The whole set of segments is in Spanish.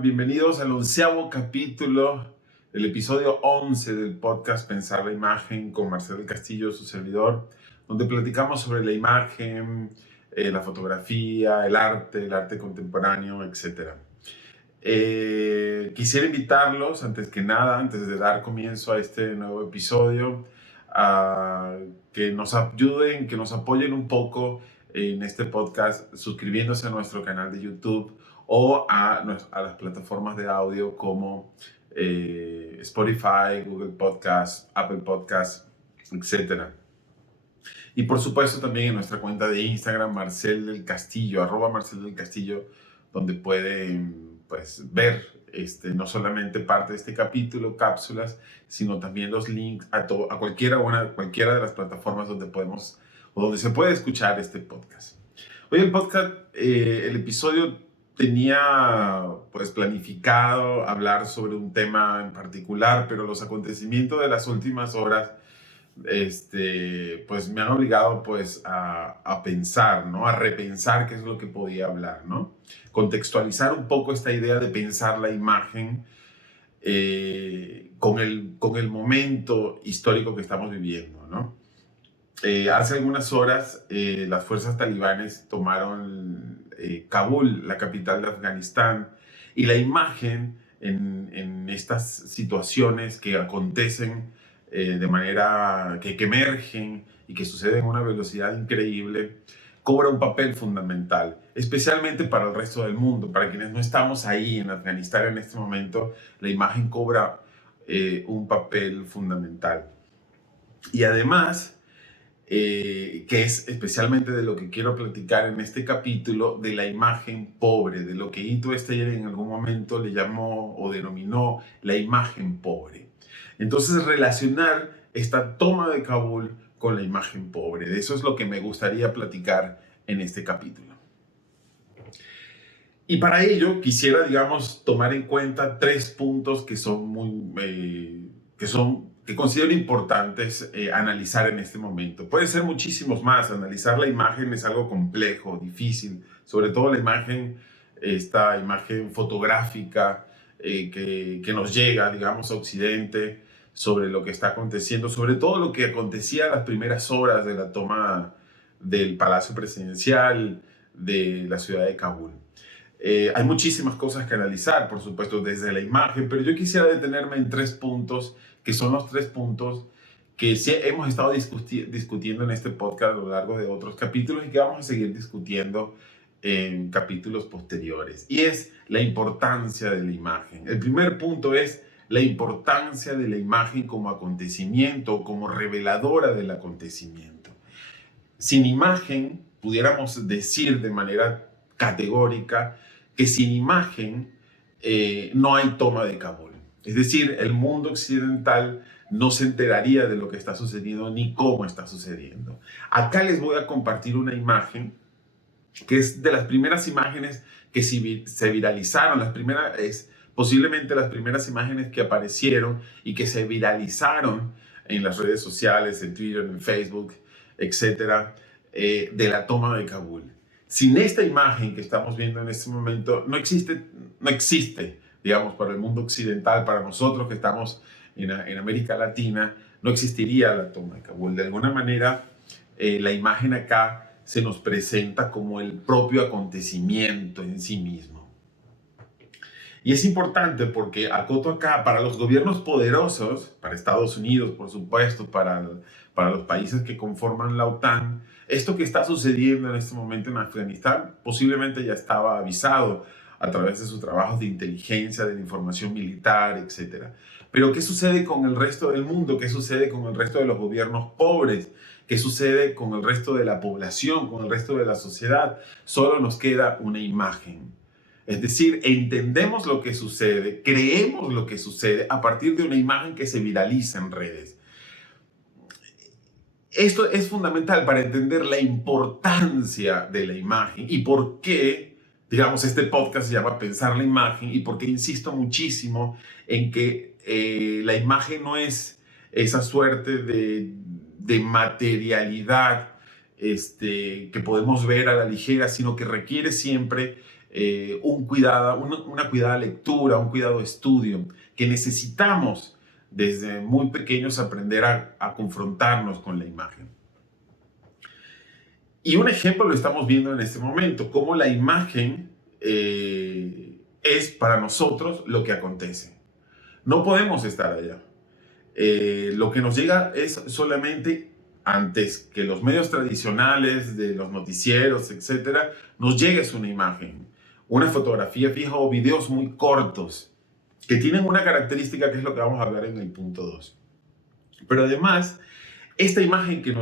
Bienvenidos al 11º capítulo, el episodio 11 del podcast Pensar la Imagen con Marcel del Castillo, su servidor, donde platicamos sobre la imagen, la fotografía, el arte contemporáneo, etc. Quisiera invitarlos, antes que nada, antes de dar comienzo a este nuevo episodio, a que nos ayuden, que nos apoyen un poco en este podcast suscribiéndose a nuestro canal de YouTube o a las plataformas de audio como Spotify, Google Podcast, Apple Podcast, etc. Y por supuesto también en nuestra cuenta de Instagram, Marcel del Castillo, @Marcel del Castillo, donde pueden ver no solamente parte de este capítulo, cápsulas, sino también los links a cualquiera de las plataformas donde podemos o donde se puede escuchar este podcast. Hoy el podcast, el episodio tenía planificado hablar sobre un tema en particular, pero los acontecimientos de las últimas horas me han obligado a pensar, ¿no? A repensar qué es lo que podía hablar, ¿no? Contextualizar un poco esta idea de pensar la imagen con el momento histórico que estamos viviendo, ¿no? Hace algunas horas las fuerzas talibanes tomaron Kabul, la capital de Afganistán, y la imagen en estas situaciones que acontecen de manera que emergen y que suceden a una velocidad increíble, cobra un papel fundamental, especialmente para el resto del mundo. Para quienes no estamos ahí en Afganistán en este momento, la imagen cobra un papel fundamental. Y además, que es especialmente de lo que quiero platicar en este capítulo, de la imagen pobre, de lo que Ito Steyer en algún momento le llamó o denominó la imagen pobre. Entonces, relacionar esta toma de Kabul con la imagen pobre, de eso es lo que me gustaría platicar en este capítulo. Y para ello quisiera, tomar en cuenta 3 puntos que son que considero importantes analizar en este momento. Puede ser muchísimos más. Analizar la imagen es algo complejo, difícil, sobre todo esta imagen fotográfica que nos llega, a Occidente, sobre lo que está aconteciendo, sobre todo lo que acontecía a las primeras horas de la toma del Palacio Presidencial de la ciudad de Kabul. Hay muchísimas cosas que analizar, por supuesto, desde la imagen, pero yo quisiera detenerme en 3 puntos, que son los 3 puntos que sí hemos estado discutiendo en este podcast a lo largo de otros capítulos y que vamos a seguir discutiendo en capítulos posteriores. Y es la importancia de la imagen. El primer punto es la importancia de la imagen como acontecimiento, como reveladora del acontecimiento. Sin imagen, pudiéramos decir de manera categórica que sin imagen no hay toma de Kabul. Es decir, el mundo occidental no se enteraría de lo que está sucediendo ni cómo está sucediendo. Acá les voy a compartir una imagen que es de las primeras imágenes que se viralizaron. Posiblemente las primeras imágenes que aparecieron y que se viralizaron en las redes sociales, en Twitter, en Facebook, etcétera, de la toma de Kabul. Sin esta imagen que estamos viendo en este momento, no existe, para el mundo occidental, para nosotros que estamos en América Latina, no existiría la toma de Kabul. De alguna manera, la imagen acá se nos presenta como el propio acontecimiento en sí mismo. Y es importante porque acoto acá, para los gobiernos poderosos, para Estados Unidos, por supuesto, para los países que conforman la OTAN, esto que está sucediendo en este momento en Afganistán posiblemente ya estaba avisado a través de sus trabajos de inteligencia, de la información militar, etc. Pero ¿qué sucede con el resto del mundo? ¿Qué sucede con el resto de los gobiernos pobres? ¿Qué sucede con el resto de la población, con el resto de la sociedad? Solo nos queda una imagen. Es decir, entendemos lo que sucede, creemos lo que sucede a partir de una imagen que se viraliza en redes. Esto es fundamental para entender la importancia de la imagen y por qué, este podcast se llama Pensar la Imagen y por qué insisto muchísimo en que la imagen no es esa suerte de materialidad que podemos ver a la ligera, sino que requiere siempre una cuidada lectura, un cuidado estudio, que necesitamos desde muy pequeños aprender a confrontarnos con la imagen. Y un ejemplo lo estamos viendo en este momento, cómo la imagen es para nosotros lo que acontece. No podemos estar allá. Lo que nos llega es solamente antes que los medios tradicionales, de los noticieros, etcétera, nos llegue una imagen, una fotografía fija o videos muy cortos que tienen una característica que es lo que vamos a hablar en el punto 2. Pero además, esta imagen que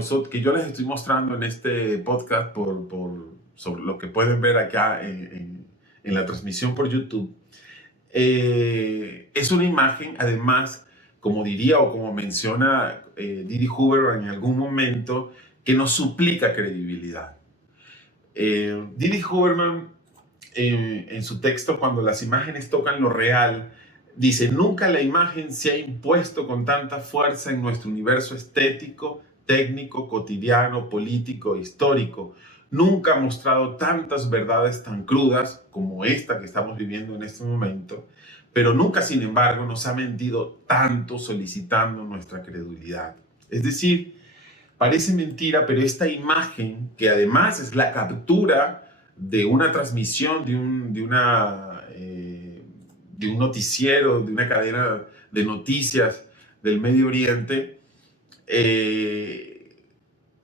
yo les estoy mostrando en este podcast sobre lo que pueden ver acá en la transmisión por YouTube, es una imagen, además, como diría o como menciona Didi Huberman en algún momento, que nos suplica credibilidad. Didi Huberman, en su texto, Cuando las imágenes tocan lo real, dice: nunca la imagen se ha impuesto con tanta fuerza en nuestro universo estético, técnico, cotidiano, político e histórico. Nunca ha mostrado tantas verdades tan crudas como esta que estamos viviendo en este momento, pero nunca, sin embargo, nos ha mentido tanto solicitando nuestra credulidad. Es decir, parece mentira, pero esta imagen, que además es la captura de una transmisión de un noticiero, de una cadena de noticias del Medio Oriente,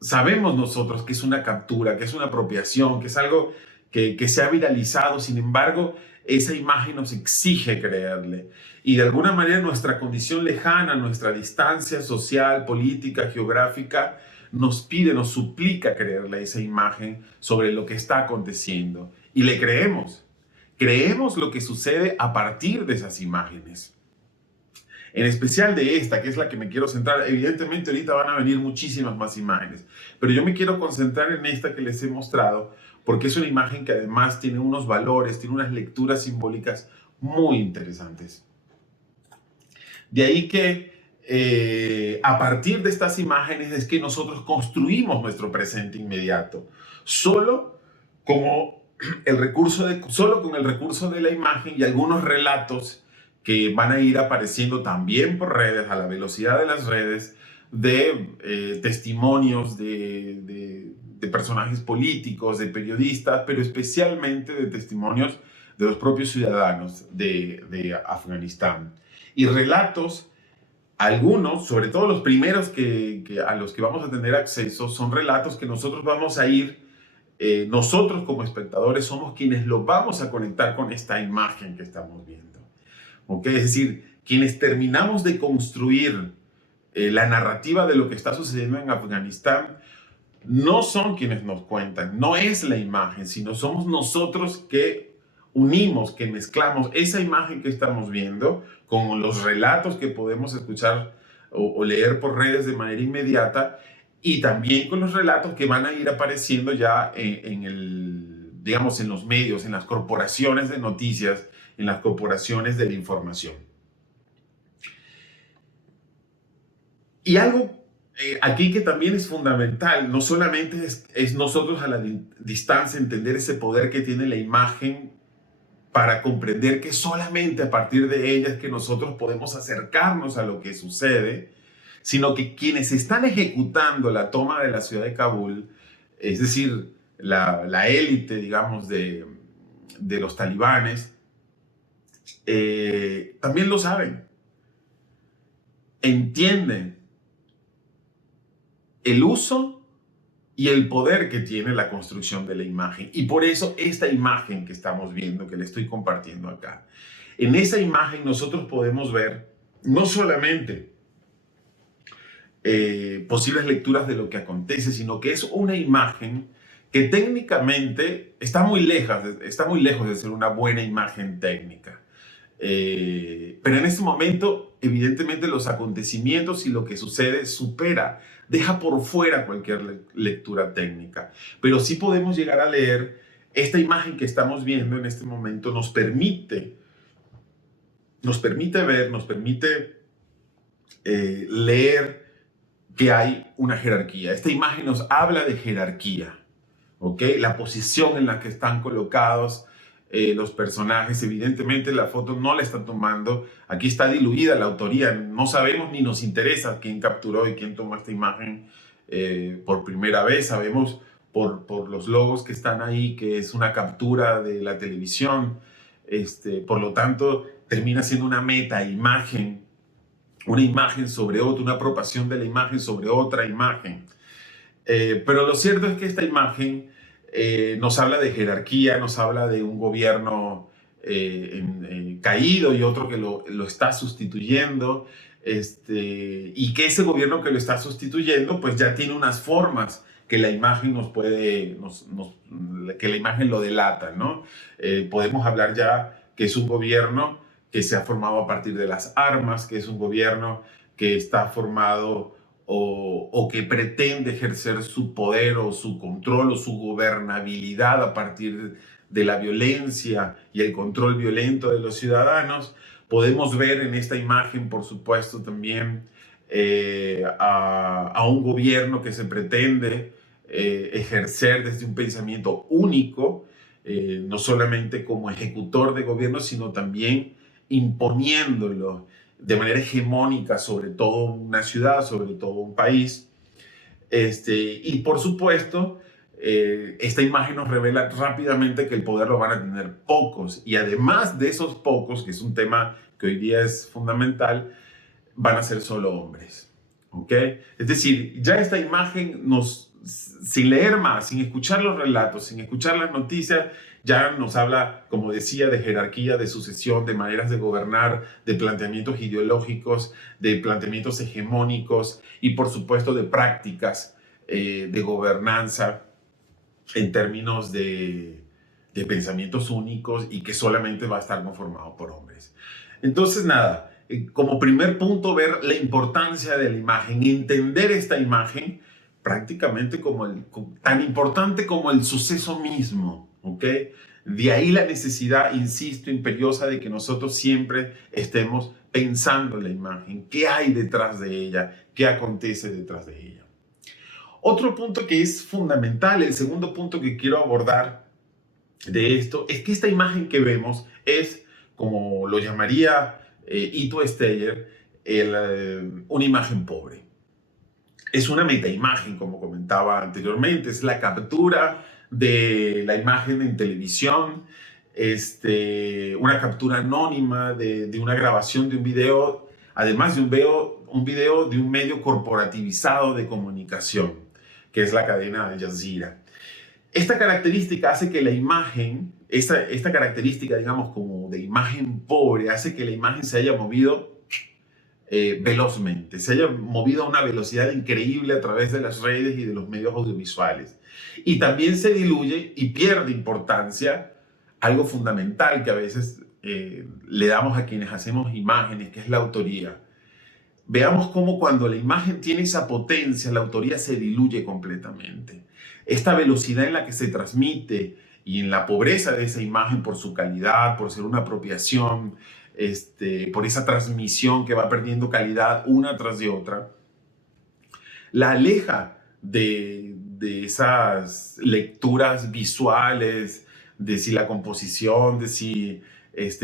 sabemos nosotros que es una captura, que es una apropiación, que es algo que se ha viralizado. Sin embargo, esa imagen nos exige creerle. Y de alguna manera nuestra condición lejana, nuestra distancia social, política, geográfica, nos pide, nos suplica creerle a esa imagen sobre lo que está aconteciendo. Y le creemos. Creemos lo que sucede a partir de esas imágenes. En especial de esta, que es la que me quiero centrar. Evidentemente ahorita van a venir muchísimas más imágenes, pero yo me quiero concentrar en esta que les he mostrado, porque es una imagen que además tiene unos valores, tiene unas lecturas simbólicas muy interesantes. De ahí que a partir de estas imágenes es que nosotros construimos nuestro presente inmediato, solo con el recurso de la imagen y algunos relatos que van a ir apareciendo también por redes, a la velocidad de las redes, de testimonios de personajes políticos, de periodistas, pero especialmente de testimonios de los propios ciudadanos de Afganistán. Y relatos, algunos, sobre todo los primeros a los que vamos a tener acceso, son relatos que nosotros vamos a ir, nosotros como espectadores somos quienes los vamos a conectar con esta imagen que estamos viendo. ¿Okay? Es decir, quienes terminamos de construir la narrativa de lo que está sucediendo en Afganistán no son quienes nos cuentan, no es la imagen, sino somos nosotros que unimos, que mezclamos esa imagen que estamos viendo con los relatos que podemos escuchar o leer por redes de manera inmediata, y también con los relatos que van a ir apareciendo ya digamos, en los medios, en las corporaciones de noticias, en las corporaciones de la información. Y algo aquí que también es fundamental, no solamente es nosotros a la distancia entender ese poder que tiene la imagen para comprender que solamente a partir de ella es que nosotros podemos acercarnos a lo que sucede, sino que quienes están ejecutando la toma de la ciudad de Kabul, es decir, la élite, digamos, de los talibanes, también lo saben, entienden el uso y el poder que tiene la construcción de la imagen. Y por eso esta imagen que estamos viendo, que le estoy compartiendo acá, en esa imagen nosotros podemos ver no solamente posibles lecturas de lo que acontece, sino que es una imagen que técnicamente está muy lejos de ser una buena imagen técnica. Pero en este momento, evidentemente, los acontecimientos y lo que sucede deja por fuera cualquier lectura técnica. Pero sí podemos llegar a leer esta imagen que estamos viendo en este momento, nos permite ver, nos permite leer que hay una jerarquía. Esta imagen nos habla de jerarquía, ¿ok? La posición en la que están colocados los personajes. Evidentemente la foto no la está tomando. Aquí está diluida la autoría. No sabemos ni nos interesa quién capturó y quién tomó esta imagen por primera vez. Sabemos por los logos que están ahí que es una captura de la televisión. Por lo tanto, termina siendo una meta imagen, una imagen sobre otra, una apropiación de la imagen sobre otra imagen. Pero lo cierto es que esta imagen nos habla de jerarquía, nos habla de un gobierno caído y otro que lo está sustituyendo, y que ese gobierno que lo está sustituyendo pues ya tiene unas formas que la imagen que la imagen lo delata, ¿no? Podemos hablar ya que es un gobierno que se ha formado a partir de las armas, que es un gobierno que está formado o que pretende ejercer su poder o su control o su gobernabilidad a partir de la violencia y el control violento de los ciudadanos. Podemos ver en esta imagen, por supuesto, también a un gobierno que se pretende ejercer desde un pensamiento único, no solamente como ejecutor de gobierno, sino también imponiéndolo de manera hegemónica sobre todo una ciudad, sobre todo un país. Y por supuesto, esta imagen nos revela rápidamente que el poder lo van a tener pocos, y además de esos pocos, que es un tema que hoy día es fundamental, van a ser solo hombres. ¿Ok? Es decir, ya esta imagen sin leer más, sin escuchar los relatos, sin escuchar las noticias, ya nos habla, como decía, de jerarquía, de sucesión, de maneras de gobernar, de planteamientos ideológicos, de planteamientos hegemónicos y, por supuesto, de prácticas de gobernanza en términos de pensamientos únicos y que solamente va a estar conformado por hombres. Entonces, nada, como primer punto, ver la importancia de la imagen, entender esta imagen prácticamente tan importante como el suceso mismo, ¿ok? De ahí la necesidad, insisto, imperiosa de que nosotros siempre estemos pensando en la imagen, qué hay detrás de ella, qué acontece detrás de ella. Otro punto que es fundamental, el segundo punto que quiero abordar de esto, es que esta imagen que vemos es, como lo llamaría Ito Steyer, una imagen pobre. Es una metaimagen, como comentaba anteriormente, es la captura de la imagen en televisión, una captura anónima de una grabación de un video, además de un video de un medio corporativizado de comunicación, que es la cadena Al Jazeera. Esta característica hace que la imagen, esta característica, digamos, como de imagen pobre, hace que la imagen se haya movido velozmente, se haya movido a una velocidad increíble a través de las redes y de los medios audiovisuales. Y también se diluye y pierde importancia algo fundamental que a veces le damos a quienes hacemos imágenes, que es la autoría. Veamos cómo cuando la imagen tiene esa potencia, la autoría se diluye completamente. Esta velocidad en la que se transmite y en la pobreza de esa imagen por su calidad, por ser una apropiación, por esa transmisión que va perdiendo calidad una tras de otra, la aleja de esas lecturas visuales, de si la composición, de si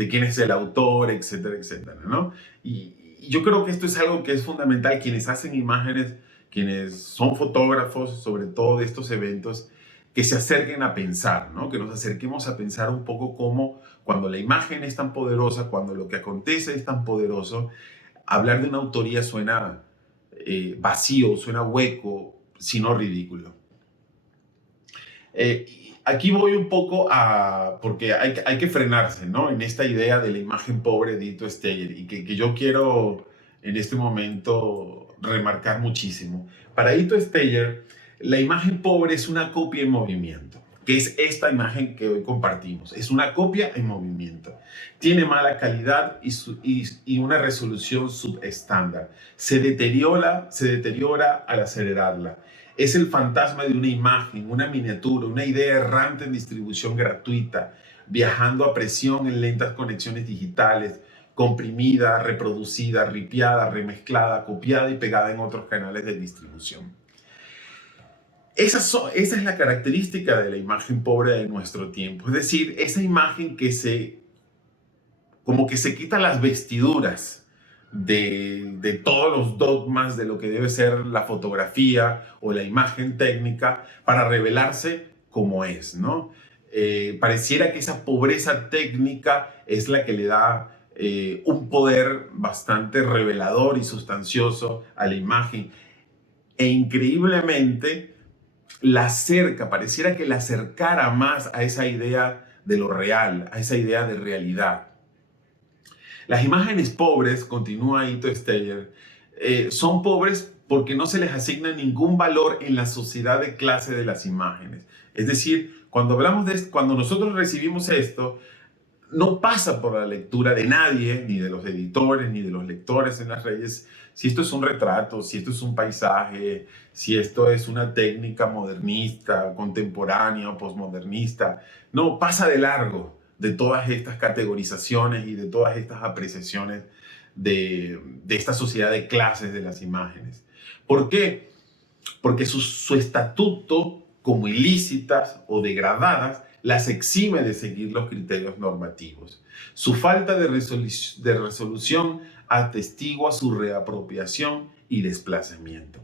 quién es el autor, etcétera, etcétera, ¿no? Y yo creo que esto es algo que es fundamental. Quienes hacen imágenes, quienes son fotógrafos, sobre todo de estos eventos, que se acerquen a pensar, ¿no? Que nos acerquemos a pensar un poco cómo cuando la imagen es tan poderosa, cuando lo que acontece es tan poderoso, hablar de una autoría suena vacío, suena hueco, sino ridículo. Aquí voy un poco porque hay que frenarse, ¿no? En esta idea de la imagen pobre de Ito Steyer, y que yo quiero en este momento remarcar muchísimo. Para Ito Steyer, la imagen pobre es una copia en movimiento, que es esta imagen que hoy compartimos. Es una copia en movimiento. Tiene mala calidad y una resolución subestándar. Se deteriora al acelerarla. Es el fantasma de una imagen, una miniatura, una idea errante en distribución gratuita, viajando a presión en lentas conexiones digitales, comprimida, reproducida, ripiada, remezclada, copiada y pegada en otros canales de distribución. Esa es la característica de la imagen pobre de nuestro tiempo. Es decir, esa imagen como que se quita las vestiduras de todos los dogmas de lo que debe ser la fotografía o la imagen técnica para revelarse como es, ¿no? Pareciera que esa pobreza técnica es la que le da un poder bastante revelador y sustancioso a la imagen. E increíblemente la acerca, pareciera que la acercara más a esa idea de lo real, a esa idea de realidad. Las imágenes pobres, continúa Ito Steyer, son pobres porque no se les asigna ningún valor en la sociedad de clase de las imágenes. Es decir, cuando nosotros recibimos esto, no pasa por la lectura de nadie, ni de los editores, ni de los lectores en las redes, si esto es un retrato, si esto es un paisaje, si esto es una técnica modernista, contemporánea o posmodernista. No, pasa de largo de todas estas categorizaciones y de todas estas apreciaciones de esta sociedad de clases de las imágenes. ¿Por qué? Porque su estatuto como ilícitas o degradadas las exime de seguir los criterios normativos. Su falta de resolución atestigua su reapropiación y desplazamiento.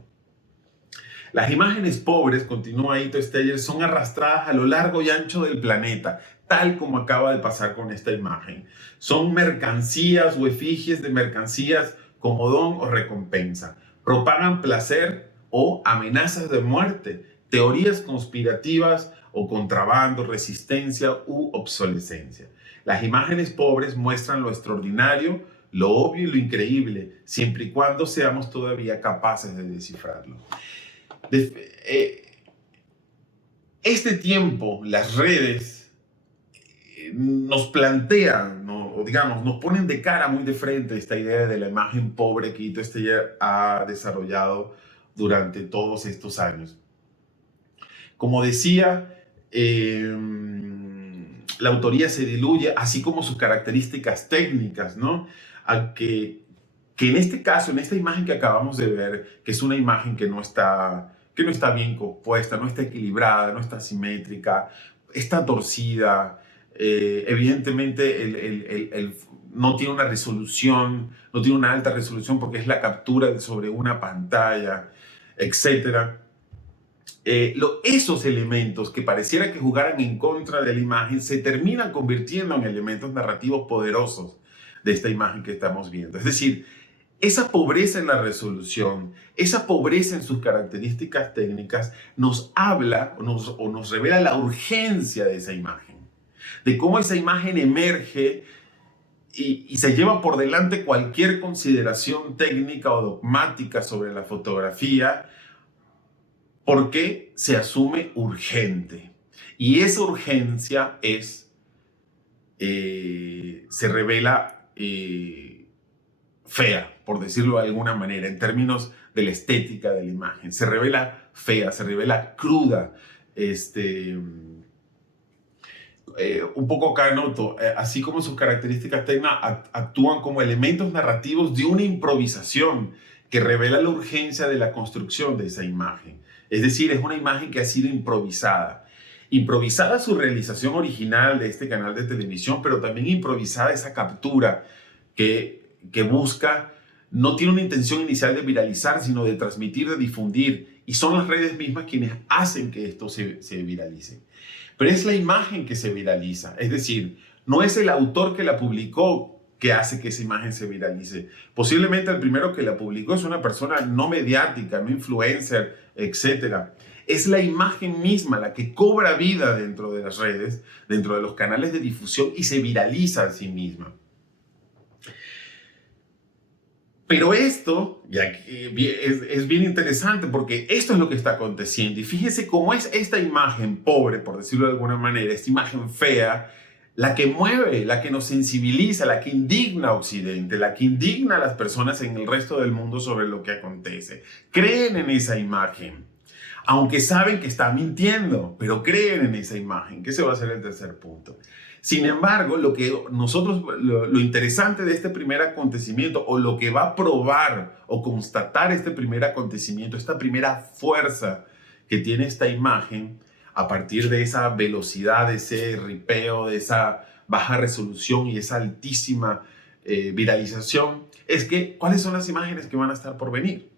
Las imágenes pobres, continúa Ito Steyer, son arrastradas a lo largo y ancho del planeta, tal como acaba de pasar con esta imagen. Son mercancías o efigies de mercancías como don o recompensa. Propagan placer o amenazas de muerte, teorías conspirativas o contrabando, resistencia u obsolescencia. Las imágenes pobres muestran lo extraordinario, lo obvio y lo increíble, siempre y cuando seamos todavía capaces de descifrarlo. Este tiempo, las redes nos plantean, ¿no? O digamos, nos ponen de cara muy de frente esta idea de la imagen pobre que Ito Steyer ha desarrollado durante todos estos años. Como decía, la autoría se diluye, así como sus características técnicas, ¿no? Que en este caso, en esta imagen que acabamos de ver, que es una imagen que no está bien compuesta, no está equilibrada, no está simétrica, está torcida, evidentemente no tiene una resolución, no tiene una alta resolución porque es la captura sobre una pantalla, etcétera. Esos elementos que pareciera que jugaran en contra de la imagen se terminan convirtiendo en elementos narrativos poderosos de esta imagen que estamos viendo. Es decir, esa pobreza en la resolución, esa pobreza en sus características técnicas nos habla o nos revela la urgencia de esa imagen, de cómo esa imagen emerge y se lleva por delante cualquier consideración técnica o dogmática sobre la fotografía, porque se asume urgente. Y esa urgencia se revela fea, por decirlo de alguna manera, en términos de la estética de la imagen. Se revela fea, se revela cruda. Un poco acá noto, así como sus características técnicas actúan como elementos narrativos de una improvisación que revela la urgencia de la construcción de esa imagen. Es decir, es una imagen que ha sido improvisada. Improvisada su realización original de este canal de televisión, pero también improvisada esa captura que busca, no tiene una intención inicial de viralizar, sino de transmitir, de difundir. Y son las redes mismas quienes hacen que esto se viralice. Pero es la imagen que se viraliza. Es decir, no es el autor que la publicó que hace que esa imagen se viralice. Posiblemente el primero que la publicó es una persona no mediática, no influencer, etc. Es la imagen misma la que cobra vida dentro de las redes, dentro de los canales de difusión y se viraliza a sí misma. Pero esto es bien interesante porque esto es lo que está aconteciendo. Y fíjese cómo es esta imagen pobre, por decirlo de alguna manera, esta imagen fea, la que mueve, la que nos sensibiliza, la que indigna a Occidente, la que indigna a las personas en el resto del mundo sobre lo que acontece. Creen en esa imagen, aunque saben que está mintiendo, pero creen en esa imagen, que ese va a ser el tercer punto. Sin embargo, lo interesante de este primer acontecimiento, o lo que va a probar o constatar este primer acontecimiento, esta primera fuerza que tiene esta imagen a partir de esa velocidad, de ese ripeo, de esa baja resolución y esa altísima viralización, es que ¿cuáles son las imágenes que van a estar por venir?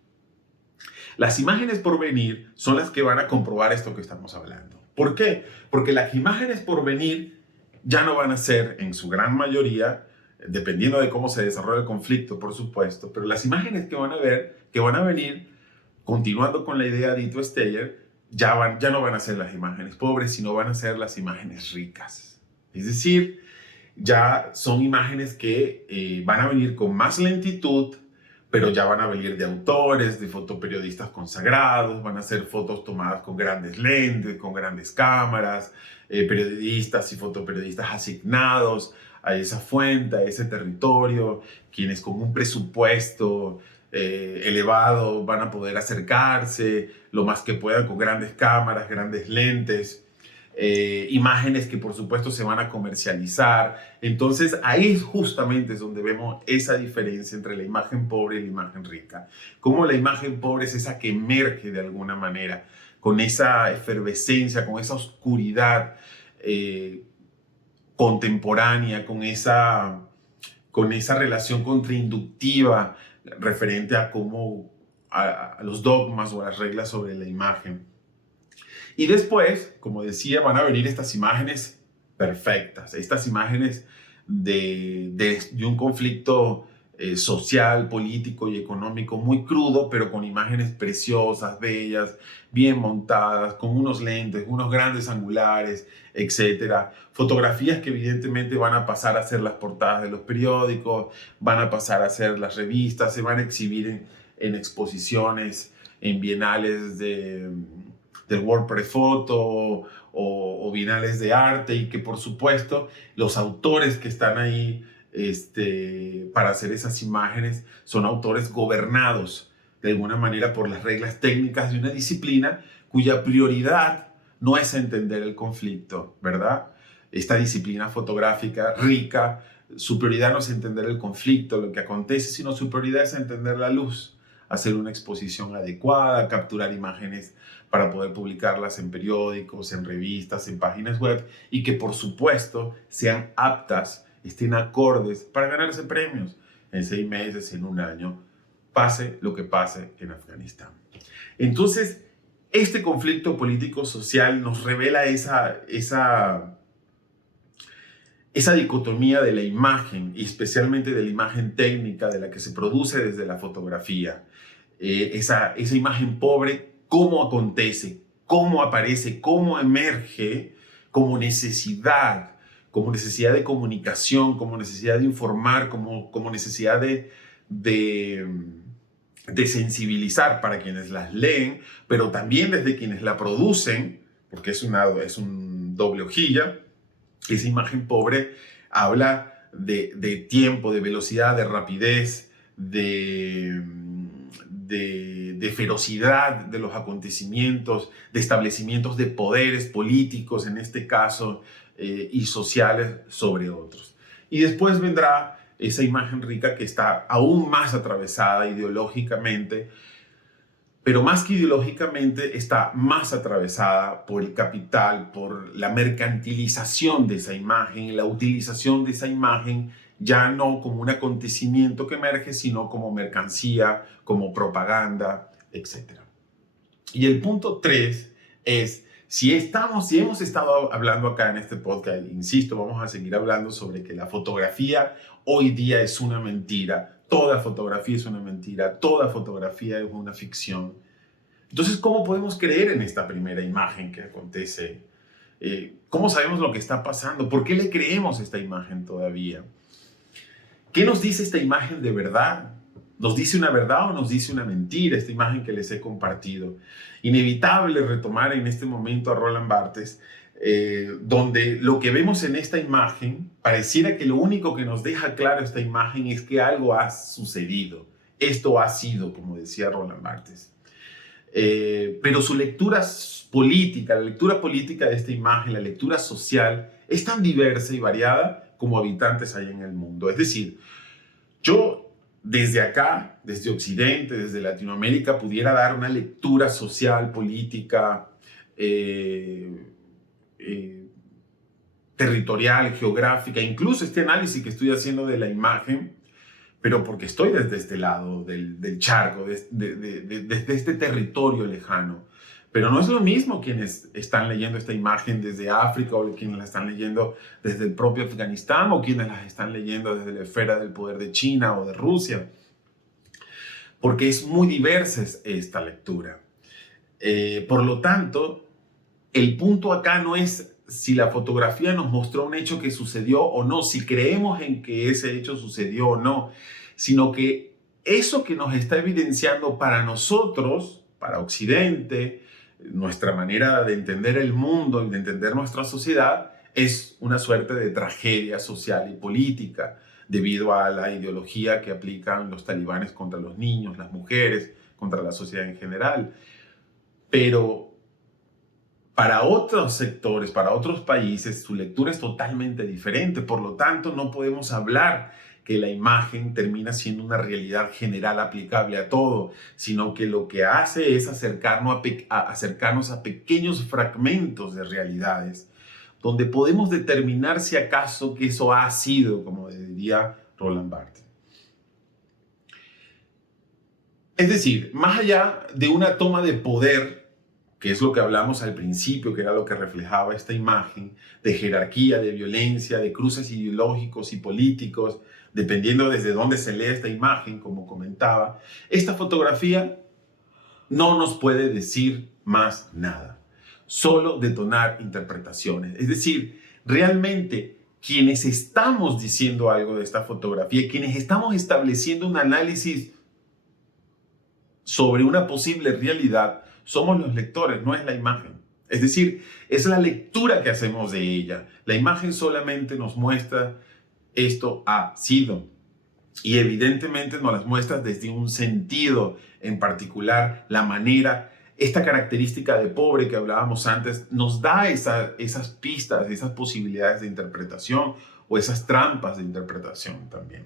Las imágenes por venir son las que van a comprobar esto que estamos hablando. ¿Por qué? Porque las imágenes por venir ya no van a ser, en su gran mayoría, dependiendo de cómo se desarrolla el conflicto, por supuesto, pero las imágenes que van a venir, continuando con la idea de Ito Steyer, ya no van a ser las imágenes pobres, sino van a ser las imágenes ricas. Es decir, ya son imágenes que van a venir con más lentitud, pero ya van a venir de autores, de fotoperiodistas consagrados, van a ser fotos tomadas con grandes lentes, con grandes cámaras, periodistas y fotoperiodistas asignados a esa fuente, a ese territorio, quienes con un presupuesto elevado van a poder acercarse lo más que puedan con grandes cámaras, grandes lentes, imágenes que por supuesto se van a comercializar. Entonces ahí justamente es donde vemos esa diferencia entre la imagen pobre y la imagen rica. Cómo la imagen pobre es esa que emerge de alguna manera, con esa efervescencia, con esa oscuridad contemporánea, con esa relación contrainductiva referente a cómo a los dogmas o a las reglas sobre la imagen. Y después, como decía, van a venir estas imágenes perfectas, estas imágenes de un conflicto social, político y económico muy crudo, pero con imágenes preciosas, bellas, bien montadas, con unos lentes, unos grandes angulares, etcétera. Fotografías que evidentemente van a pasar a ser las portadas de los periódicos, van a pasar a ser las revistas, se van a exhibir en exposiciones, en bienales del World Press Photo o bienales de arte, y que por supuesto los autores que están ahí para hacer esas imágenes son autores gobernados de alguna manera por las reglas técnicas de una disciplina cuya prioridad no es entender el conflicto, ¿verdad? Esta disciplina fotográfica rica, su prioridad no es entender el conflicto, lo que acontece, sino su prioridad es entender la luz, hacer una exposición adecuada, capturar imágenes para poder publicarlas en periódicos, en revistas, en páginas web, y que por supuesto sean aptas, estén acordes para ganarse premios en 6 meses, en un año, pase lo que pase en Afganistán. Entonces, este conflicto político-social nos revela esa dicotomía de la imagen, y especialmente de la imagen técnica de la que se produce desde la fotografía. Esa imagen pobre, cómo acontece, cómo aparece, cómo emerge como necesidad de comunicación, como necesidad de informar, como necesidad de sensibilizar para quienes las leen, pero también desde quienes la producen, porque es un doble hojilla. Esa imagen pobre habla de tiempo, de velocidad, de rapidez, de ferocidad de los acontecimientos, de establecimientos de poderes políticos, en este caso, y sociales sobre otros. Y después vendrá esa imagen rica que está aún más atravesada ideológicamente, pero más que ideológicamente está más atravesada por el capital, por la mercantilización de esa imagen, la utilización de esa imagen ya no como un acontecimiento que emerge, sino como mercancía, como propaganda, etc. Y el punto 3 es, si hemos estado hablando acá en este podcast, insisto, vamos a seguir hablando sobre que la fotografía hoy día es una mentira. Toda fotografía es una mentira, toda fotografía es una ficción. Entonces, ¿cómo podemos creer en esta primera imagen que acontece? ¿Cómo sabemos lo que está pasando? ¿Por qué le creemos esta imagen todavía? ¿Qué nos dice esta imagen de verdad? ¿Nos dice una verdad o nos dice una mentira esta imagen que les he compartido? Inevitable retomar en este momento a Roland Barthes, donde lo que vemos en esta imagen pareciera que lo único que nos deja claro esta imagen es que algo ha sucedido. Esto ha sido, como decía Roland Barthes. Pero su lectura política, la lectura política de esta imagen, la lectura social, es tan diversa y variada como habitantes hay en el mundo. Es decir, yo desde acá, desde Occidente, desde Latinoamérica, pudiera dar una lectura social, política, eh, eh, territorial, geográfica, incluso este análisis que estoy haciendo de la imagen, pero porque estoy desde este lado del charco, desde este territorio lejano. Pero no es lo mismo quienes están leyendo esta imagen desde África o quienes la están leyendo desde el propio Afganistán o quienes las están leyendo desde la esfera del poder de China o de Rusia, porque es muy diversa esta lectura. Por lo tanto, el punto acá no es si la fotografía nos mostró un hecho que sucedió o no, si creemos en que ese hecho sucedió o no, sino que eso que nos está evidenciando para nosotros, para Occidente, nuestra manera de entender el mundo y de entender nuestra sociedad, es una suerte de tragedia social y política debido a la ideología que aplican los talibanes contra los niños, las mujeres, contra la sociedad en general. Pero para otros sectores, para otros países, su lectura es totalmente diferente. Por lo tanto, no podemos hablar que la imagen termina siendo una realidad general aplicable a todo, sino que lo que hace es acercarnos a pequeños fragmentos de realidades, donde podemos determinar si acaso que eso ha sido, como diría Roland Barthes. Es decir, más allá de una toma de poder, que es lo que hablamos al principio, que era lo que reflejaba esta imagen, de jerarquía, de violencia, de cruces ideológicos y políticos, dependiendo desde dónde se lee esta imagen, como comentaba, esta fotografía no nos puede decir más nada, solo detonar interpretaciones. Es decir, realmente quienes estamos diciendo algo de esta fotografía, quienes estamos estableciendo un análisis sobre una posible realidad, somos los lectores, no es la imagen. Es decir, es la lectura que hacemos de ella. La imagen solamente nos muestra esto ha sido. Y evidentemente nos las muestra desde un sentido en particular, la manera, esta característica de pobre que hablábamos antes, nos da esas pistas, esas posibilidades de interpretación o esas trampas de interpretación también.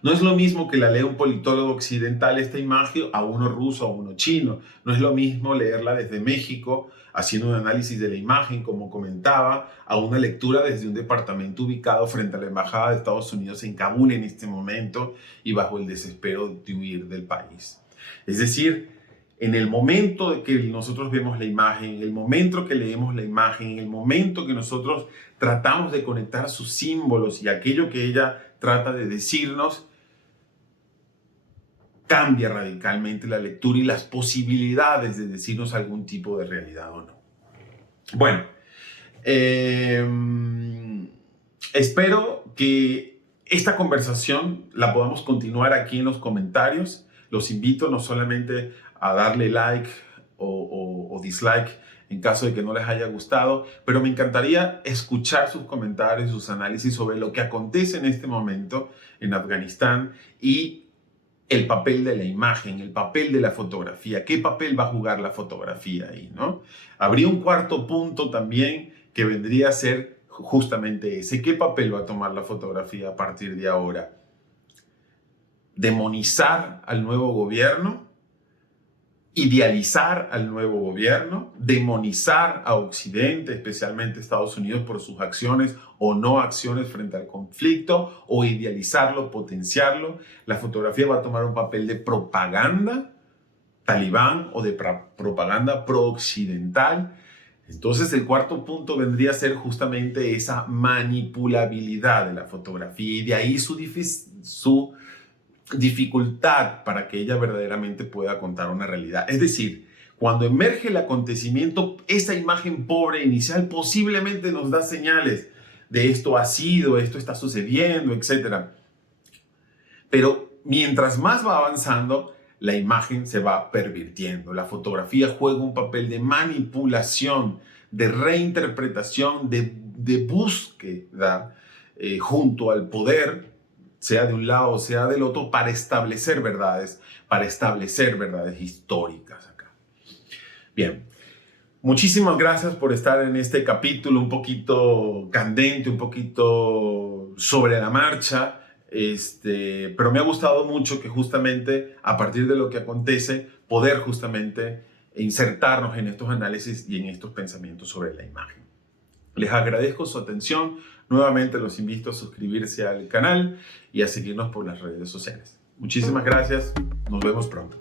No es lo mismo que la lea un politólogo occidental esta imagen a uno ruso o a uno chino. No es lo mismo leerla desde México, haciendo un análisis de la imagen, como comentaba, a una lectura desde un departamento ubicado frente a la Embajada de Estados Unidos en Kabul en este momento y bajo el desespero de huir del país. Es decir, en el momento de que nosotros vemos la imagen, en el momento que leemos la imagen, en el momento que nosotros tratamos de conectar sus símbolos y aquello que ella trata de decirnos, cambia radicalmente la lectura y las posibilidades de decirnos algún tipo de realidad o no. Bueno, espero que esta conversación la podamos continuar aquí en los comentarios. Los invito no solamente a darle like o dislike en caso de que no les haya gustado, pero me encantaría escuchar sus comentarios, sus análisis sobre lo que acontece en este momento en Afganistán y el papel de la imagen, el papel de la fotografía. ¿Qué papel va a jugar la fotografía ahí, no? Habría un cuarto punto también que vendría a ser justamente ese. ¿Qué papel va a tomar la fotografía a partir de ahora? ¿Demonizar al nuevo gobierno? ¿Idealizar al nuevo gobierno? ¿Demonizar a Occidente, especialmente Estados Unidos, por sus acciones o no acciones frente al conflicto? ¿O idealizarlo, potenciarlo? La fotografía va a tomar un papel de propaganda talibán o de propaganda pro-occidental. Entonces el cuarto punto vendría a ser justamente esa manipulabilidad de la fotografía y de ahí su dificultad para que ella verdaderamente pueda contar una realidad. Es decir, cuando emerge el acontecimiento, esa imagen pobre inicial posiblemente nos da señales de esto ha sido, esto está sucediendo, etc. Pero mientras más va avanzando, la imagen se va pervirtiendo. La fotografía juega un papel de manipulación, de reinterpretación, de búsqueda junto al poder, sea de un lado o sea del otro, para establecer verdades históricas acá. Bien, muchísimas gracias por estar en este capítulo un poquito candente, un poquito sobre la marcha. Pero me ha gustado mucho que justamente a partir de lo que acontece, poder justamente insertarnos en estos análisis y en estos pensamientos sobre la imagen. Les agradezco su atención. Nuevamente los invito a suscribirse al canal y a seguirnos por las redes sociales. Muchísimas gracias. Nos vemos pronto.